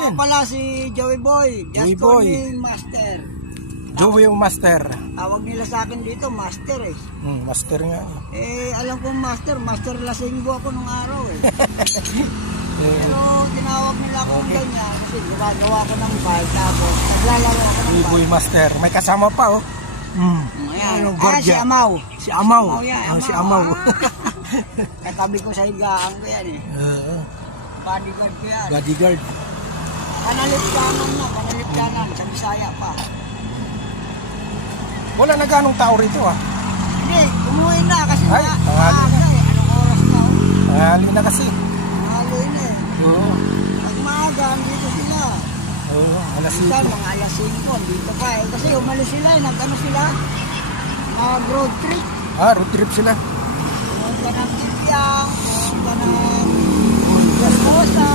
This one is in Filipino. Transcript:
Yan. Pala si Joey Boy. Joey Just Boy. call me Master. Joey yung master. Tawag nila sa akin dito, Master eh. Master nga. Alam ko Master Lasinggo ako nung araw eh. Eh, Pero tinawag nila akong ganyan kasi gumagawa ko ng bike tapos naglalaro ako ng Joey Boy bike. master. May kasama pa oh. Ayan. Yung Si gwardiya. Amaw. Si Amaw. Yan, Si Amaw. Katabi ko sa higaan ko yan eh. Bodyguard ko yan. Bodyguard. Kanalit kanan sa Bisaya pa. Wala na ganong tao rito ah. Hindi, umuwi na kasi Ay, tanghali na. eh. Anong oras na oh? Tanghali na kasi. Haloy na eh. Oo. Pag maaga, dito sila. Oo, alas Minsan 5. mga alas 5, dito pa eh. Kasi umalis sila eh, nag-ano sila? Road trip. Road trip sila. Pumunta ng Tipiang, pumunta ng Garbosa.